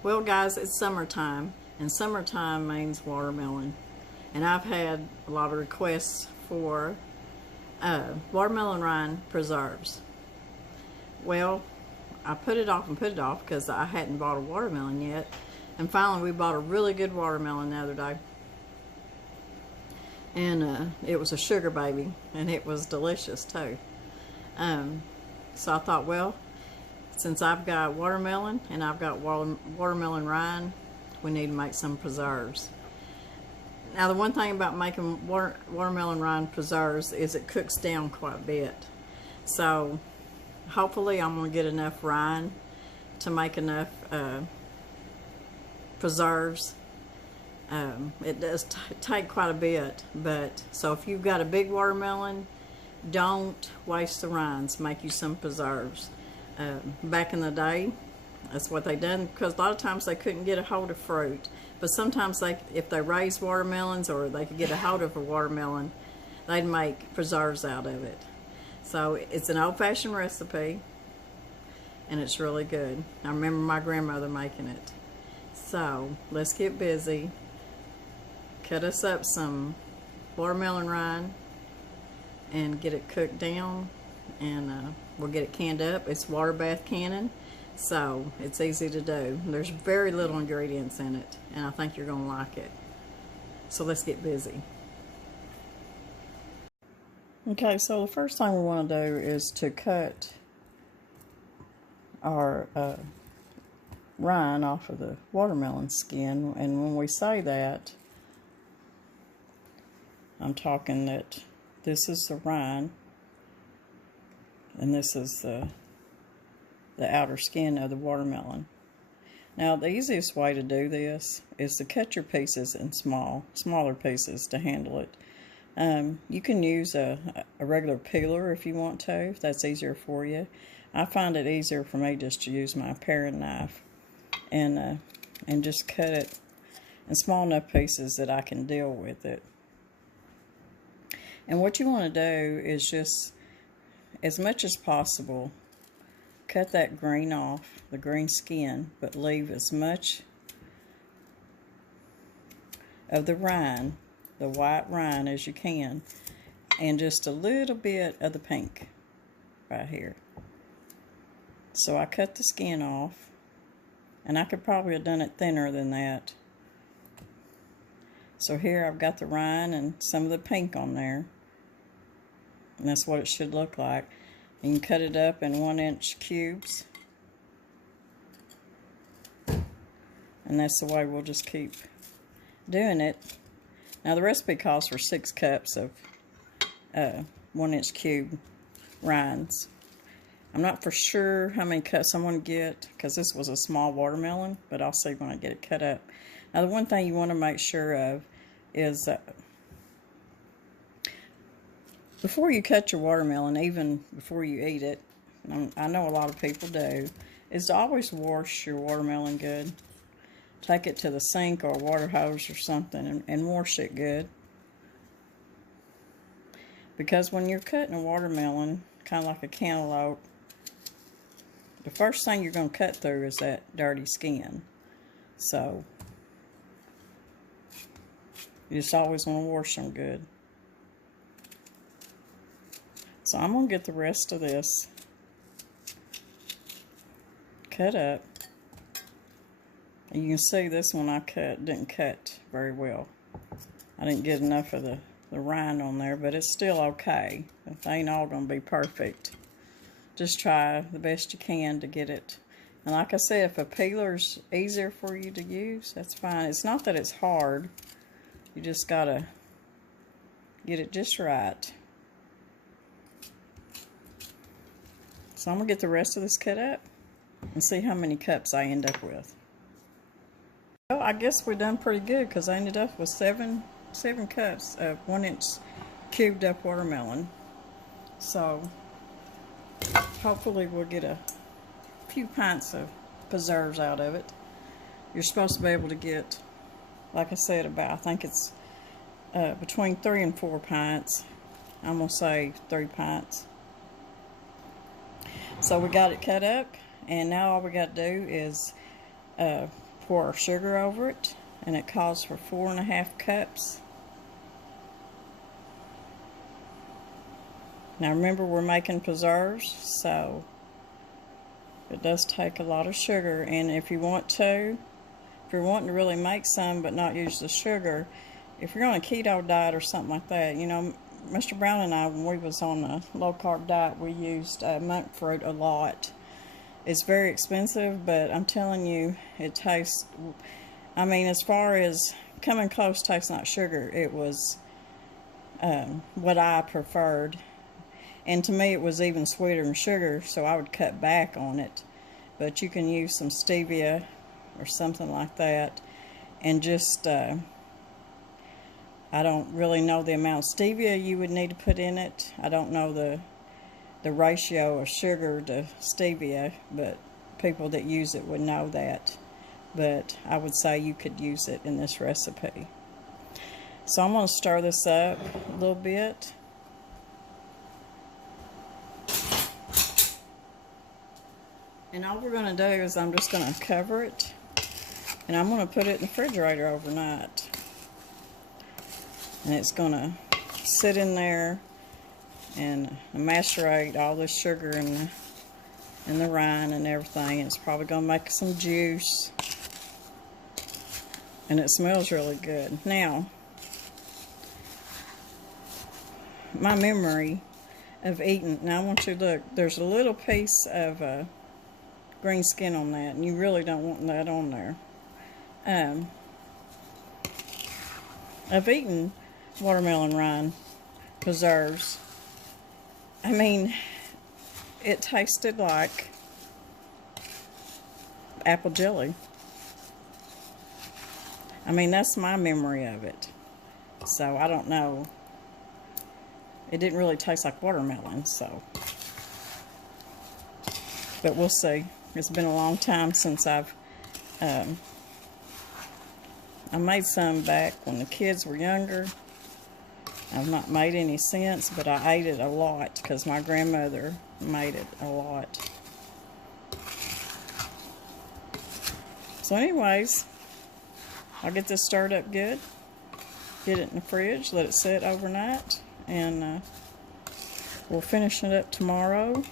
Well, guys, it's summertime, and summertime means watermelon. And I've had a lot of requests for watermelon rind preserves. Well, I put it off because I hadn't bought a watermelon yet. And finally, we bought a really good watermelon the other day. And it was a sugar baby, and it was delicious too. So I thought, well, since I've got watermelon and I've got watermelon rind, we need to make some preserves. Now, the one thing about making watermelon rind preserves is it cooks down quite a bit. So hopefully I'm going to get enough rind to make enough preserves. It does take quite a bit, but so if you've got a big watermelon, don't waste the rinds. Make you some preserves. Back in the day, that's what they done, because a lot of times they couldn't get a hold of fruit, but sometimes if they raised watermelons or they could get a hold of a watermelon, they'd make preserves out of it. So it's an old-fashioned recipe, and it's really good. I remember my grandmother making it. So let's get busy. Cut us up some watermelon rind and get it cooked down, and we'll get it canned up. It's water bath canning, so it's easy to do. There's very little ingredients in it, and I think you're going to like it. So let's get busy. Okay, so the first thing we want to do is to cut our rind off of the watermelon skin. And when we say that, I'm talking that this is the rind, and this is the outer skin of the watermelon. Now, the easiest way to do this is to cut your pieces in smaller pieces to handle it. You can use a regular peeler if you want to, if that's easier for you. I find it easier for me just to use my paring knife and just cut it in small enough pieces that I can deal with it. And what you want to do is just, as much as possible, cut that green off, the green skin, but leave as much of the rind, the white rind, as you can, and just a little bit of the pink right here. So I cut the skin off, and I could probably have done it thinner than that. So here I've got the rind and some of the pink on there. And that's what it should look like. You can cut it up in 1-inch cubes. And that's the way we'll just keep doing it. Now, the recipe calls for 6 cups of 1-inch cube rinds. I'm not for sure how many cups I'm going to get, because this was a small watermelon, but I'll see when I get it cut up. Now, the one thing you want to make sure of is before you cut your watermelon, even before you eat it, I know a lot of people do, is to always wash your watermelon good. Take it to the sink or a water hose or something and wash it good. Because when you're cutting a watermelon, kind of like a cantaloupe, the first thing you're going to cut through is that dirty skin. So you just always want to wash them good. So I'm going to get the rest of this cut up. And you can see this one I didn't cut very well. I didn't get enough of the rind on there, but it's still okay. It ain't all going to be perfect. Just try the best you can to get it. And like I said, if a peeler's easier for you to use, that's fine. It's not that it's hard. You just got to get it just right. So I'm going to get the rest of this cut up and see how many cups I end up with. Well, I guess we're done pretty good, because I ended up with seven cups of 1-inch cubed up watermelon. So hopefully we'll get a few pints of preserves out of it. You're supposed to be able to get, like I said, about, I think it's between 3 and 4 pints. I'm going to say 3 pints. So we got it cut up, and now all we got to do is pour our sugar over it, and it calls for 4.5 cups. Now remember, we're making preserves, so it does take a lot of sugar. And if you're wanting to really make some but not use the sugar, if you're on a keto diet or something like that, you know, Mr. Brown and I, when we was on a low-carb diet, we used monk fruit a lot. It's very expensive, but I'm telling you, it tastes, I mean, as far as coming close tastes like sugar, it was what I preferred. And to me, it was even sweeter than sugar, so I would cut back on it. But you can use some stevia or something like that, and just, I don't really know the amount of stevia you would need to put in it. I don't know the ratio of sugar to stevia, but people that use it would know that. But I would say you could use it in this recipe. So I'm going to stir this up a little bit. And all we're going to do is I'm just going to cover it, and I'm going to put it in the refrigerator overnight. And it's going to sit in there and macerate all this sugar and the rind and everything. It's probably going to make some juice, and it smells really good. Now, my memory of eating, now I want you to look, there's a little piece of green skin on that, and you really don't want that on there. I've eaten watermelon rind preserves. I mean, it tasted like apple jelly. I mean, that's my memory of it. So I don't know. It didn't really taste like watermelon, so. But we'll see. It's been a long time since I made some back when the kids were younger. I've not made any since, but I ate it a lot because my grandmother made it a lot. So anyways, I'll get this stirred up good, get it in the fridge, let it sit overnight, and we'll finish it up tomorrow.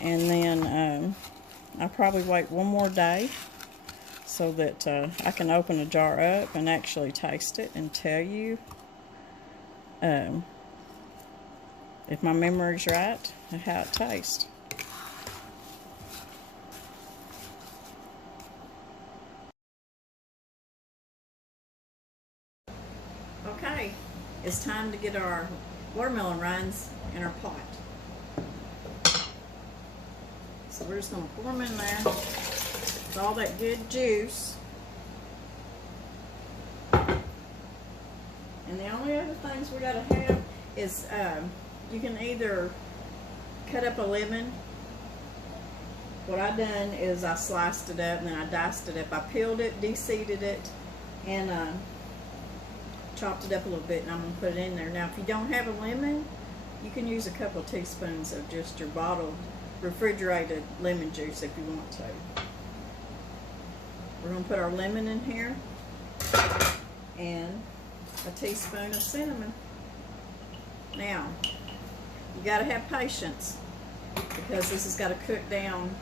And then I'll probably wait one more day so that I can open a jar up and actually taste it and tell you if my memory's right and how it tastes. Okay, it's time to get our watermelon rinds in our pot. So we're just going to pour them in there with all that good juice. And the only other things we got to have is you can either cut up a lemon. What I done is I sliced it up and then I diced it up. I peeled it, de-seeded it, and chopped it up a little bit, and I'm going to put it in there. Now, if you don't have a lemon, you can use a couple of teaspoons of just your bottled refrigerated lemon juice if you want to. We're going to put our lemon in here and a teaspoon of cinnamon. Now, you got to have patience because this has got to cook down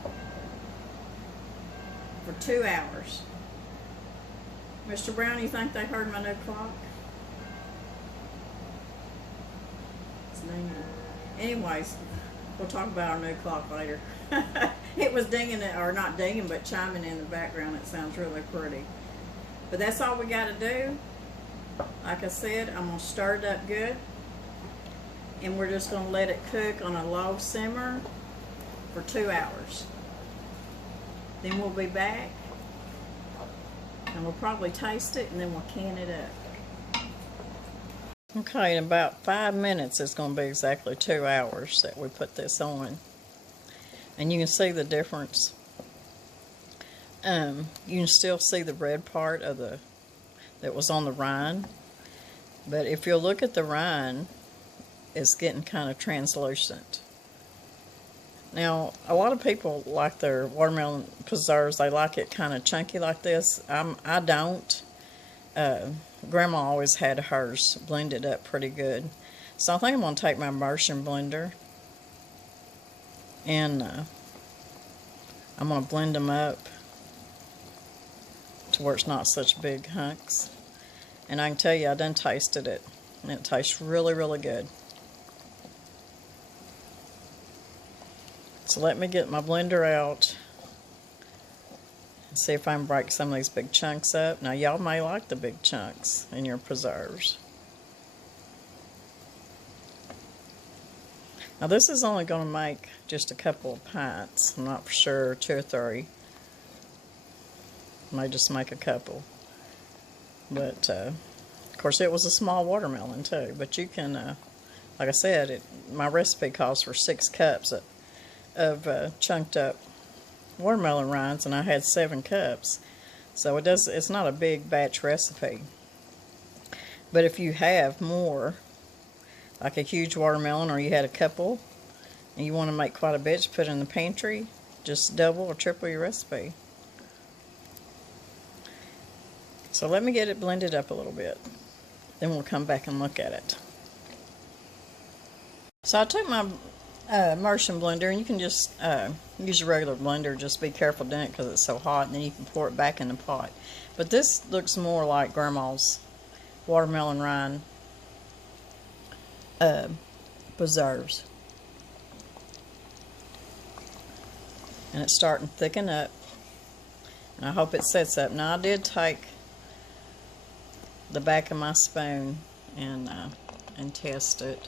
for 2 hours. Mr. Brown, you think they heard my new clock? It's dinging. Anyways, we'll talk about our new clock later. It was dinging, or not dinging, but chiming in the background. It sounds really pretty. But that's all we got to do. Like I said, I'm going to stir it up good. And we're just going to let it cook on a low simmer for 2 hours. Then we'll be back. And we'll probably taste it, and then we'll can it up. Okay, in about 5 minutes, it's going to be exactly 2 hours that we put this on. And you can see the difference. You can still see the red part of that was on the rind. But if you'll look at the rind, it's getting kind of translucent. Now, a lot of people like their watermelon preserves. They like it kind of chunky like this. I don't. Grandma always had hers blended up pretty good. So I think I'm going to take my immersion blender and I'm going to blend them up to where it's not such big hunks. And I can tell you, I done tasted it, and it tastes really, really good. So let me get my blender out and see if I can break some of these big chunks up. Now, y'all may like the big chunks in your preserves. Now, this is only going to make just a couple of pints. I'm not for sure, 2 or 3. May just make a couple. But, of course, it was a small watermelon, too. But you can, like I said, my recipe calls for 6 cups of chunked up watermelon rinds, and I had 7 cups. So it's not a big batch recipe. But if you have more, like a huge watermelon, or you had a couple, and you want to make quite a bit to put in the pantry, just double or triple your recipe. So let me get it blended up a little bit. Then we'll come back and look at it. So I took my immersion blender, and you can just use your regular blender. Just be careful doing it because it's so hot, and then you can pour it back in the pot. But this looks more like Grandma's watermelon rind preserves. And it's starting to thicken up, and I hope it sets up. Now, I did take the back of my spoon and test it.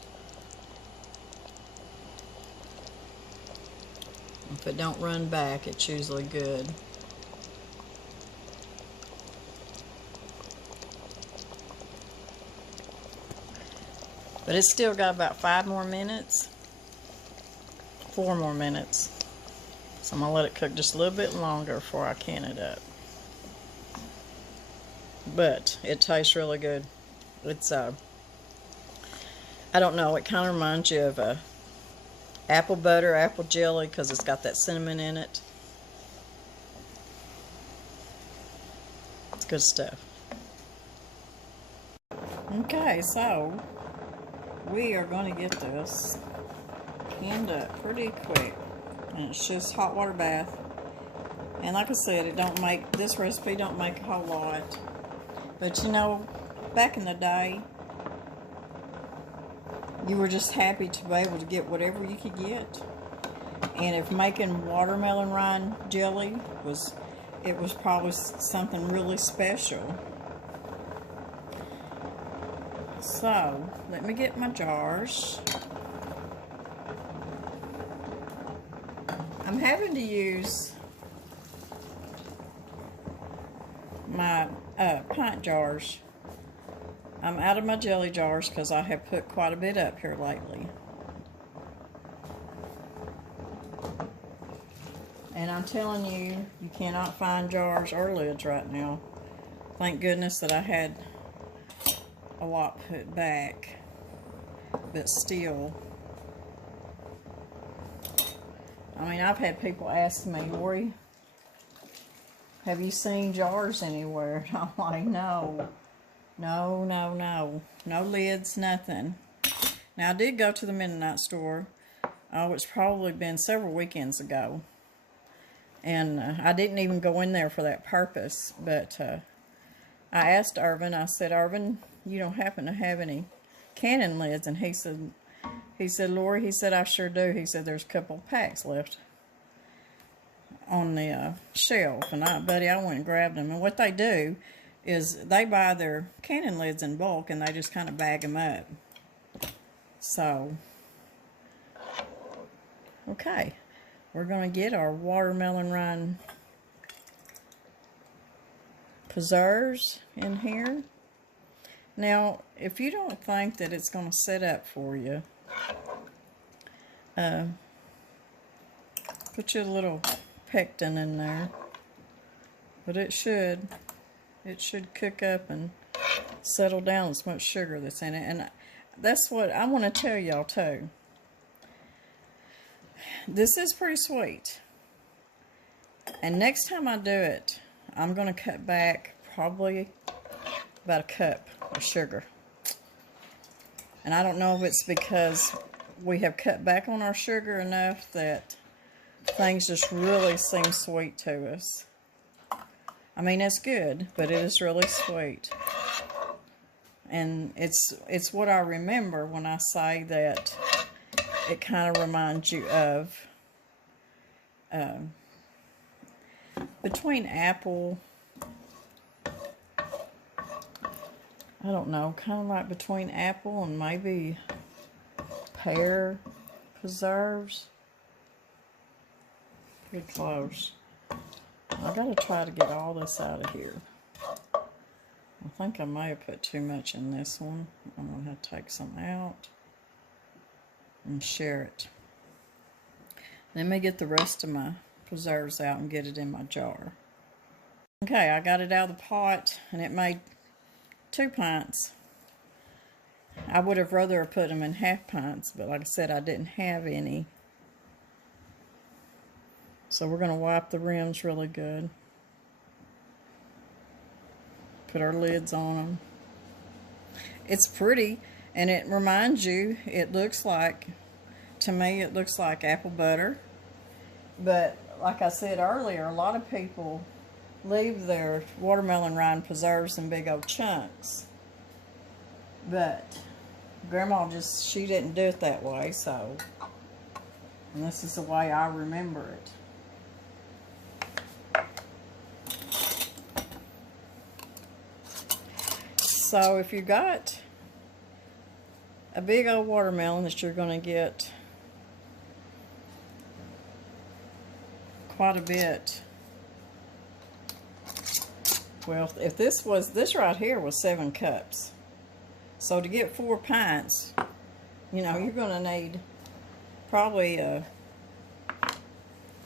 If it don't run back, it's usually good. But it's still got about 5 more minutes, 4 more minutes. So I'm going to let it cook just a little bit longer before I can it up. But it tastes really good. It's, I don't know, it kind of reminds you of apple butter, apple jelly, because it's got that cinnamon in it. It's good stuff. Okay, so we are going to get this canned up pretty quick. And it's just hot water bath. And like I said, this recipe don't make a whole lot. But you know, back in the day, you were just happy to be able to get whatever you could get. And if making watermelon rind jelly was probably something really special. So, let me get my jars. I'm having to use my pint jars. I'm out of my jelly jars because I have put quite a bit up here lately. And I'm telling you, you cannot find jars or lids right now. Thank goodness that I had a lot put back. But still, I mean, I've had people ask me, Lori, have you seen jars anywhere? And I'm like, no. No, no, no. No lids, nothing. Now, I did go to the Mennonite store. Oh, it's probably been several weekends ago. And I didn't even go in there for that purpose. But I asked Irvin, I said, Irvin, you don't happen to have any cannon lids? And he said, Lori, he said, I sure do. He said, there's a couple of packs left on the shelf. And buddy, I went and grabbed them. And what they do is they buy their cannon lids in bulk, and they just kind of bag them up. So, okay, we're going to get our watermelon rind preserves in here. Now, if you don't think that it's going to set up for you, put your little pectin in there. But it should cook up and settle down as much sugar that's in it. And that's what I want to tell y'all too. This is pretty sweet. And next time I do it, I'm going to cut back probably about a cup of sugar. And I don't know if it's because we have cut back on our sugar enough that things just really seem sweet to us. I mean, it's good, but it is really sweet. And it's what I remember when I say that it kind of reminds you of between apple, I don't know, kind of like between apple and maybe pear preserves. Pretty close. I gotta try to get all this out of here. I think I may have put too much in this one. I'm gonna have to take some out and share it. Let me get the rest of my preserves out and get it in my jar. Okay, I got it out of the pot and it made 2 pints. I would have rather put them in half pints, but like I said, I didn't have any. So we're going to wipe the rims really good. Put our lids on them. It's pretty, and it reminds you, it looks like, to me, it looks like apple butter. But like I said earlier, a lot of people leave their watermelon rind preserves in big old chunks. But Grandma she didn't do it that way, so. And this is the way I remember it. So if you got a big old watermelon that you're going to get quite a bit. Well, if this right here was 7 cups. So to get 4 pints, you know, you're going to need probably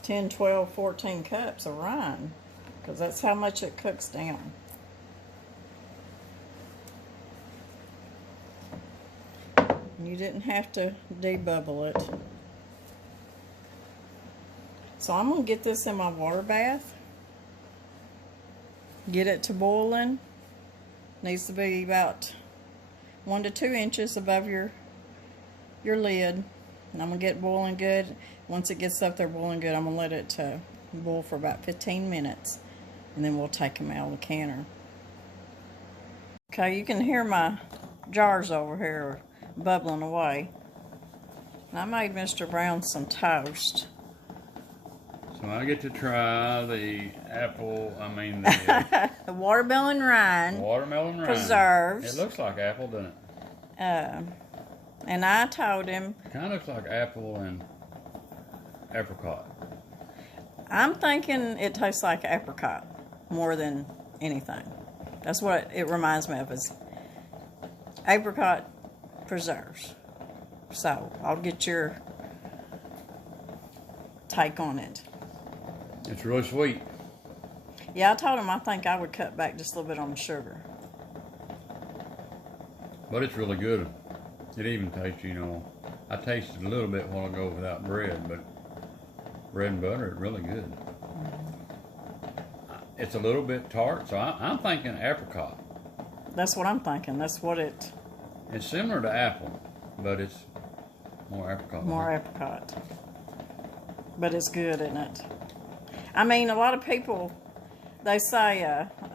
10, 12, 14 cups of rind, because that's how much it cooks down. You didn't have to debubble it. So I'm going to get this in my water bath. Get it to boiling. Needs to be about 1 to 2 inches above your lid. And I'm going to get it boiling good. Once it gets up there boiling good, I'm going to let it boil for about 15 minutes. And then we'll take them out of the canner. Okay, you can hear my jars over here bubbling away. And I made Mr. Brown some toast. So I get to try the the watermelon rind. Watermelon rind. Preserves. It looks like apple, doesn't it? And I told him. It kind of looks like apple and apricot. I'm thinking it tastes like apricot more than anything. That's what it reminds me of, is apricot preserves. So I'll get your take on it. It's really sweet. Yeah, I told him I think I would cut back just a little bit on the sugar. But it's really good. It even tastes, you know, I tasted a little bit while ago without bread, but bread and butter is really good. It's a little bit tart, so I'm thinking apricot. That's what I'm thinking. That's what it... It's similar to apple, but it's more apricot. More apricot. But it's good, isn't it? I mean, a lot of people, they say,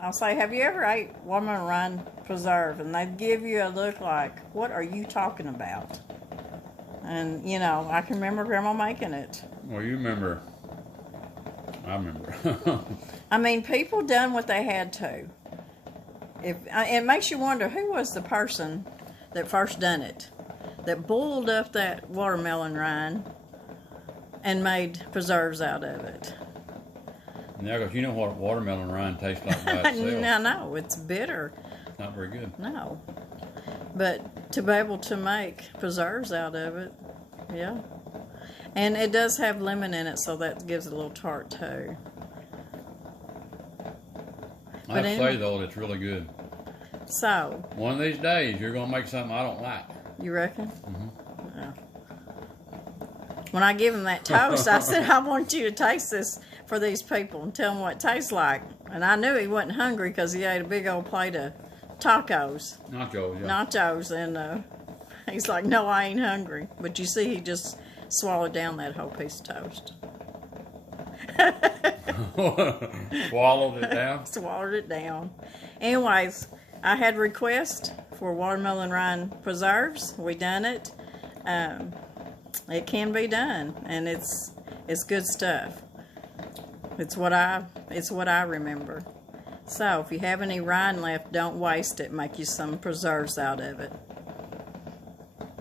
I'll say, have you ever ate watermelon rind preserve? And they give you a look like, what are you talking about? And, you know, I can remember Grandma making it. Well, you remember. I remember. I mean, people done what they had to. It makes you wonder, who was the person that first done it, that boiled up that watermelon rind and made preserves out of it? Yeah, because you know what watermelon rind tastes like by itself. No, it's bitter. Not very good. No. But to be able to make preserves out of it, yeah. And it does have lemon in it, so that gives it a little tart too. I have to say, though, it's really good. So. One of these days, you're going to make something I don't like. You reckon? Mm-hmm. Yeah. When I give him that toast, I said, I want you to taste this for these people and tell them what it tastes like. And I knew he wasn't hungry because he ate a big old plate of tacos. Nachos, yeah. Nachos, and he's like, no, I ain't hungry. But you see, he just swallowed down that whole piece of toast. Swallowed it down? Swallowed it down. Anyways, I had requests for watermelon rind preserves. We done it. It can be done, and it's good stuff. It's what I remember. So if you have any rind left, don't waste it. Make you some preserves out of it.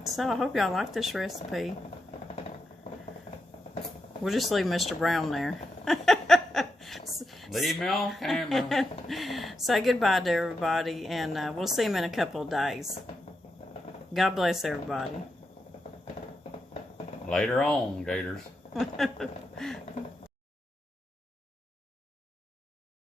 So I hope y'all like this recipe. We'll just leave Mr. Brown there. Leave me on camera. Say goodbye to everybody, and we'll see him in a couple of days. God bless everybody. Later on, Gators.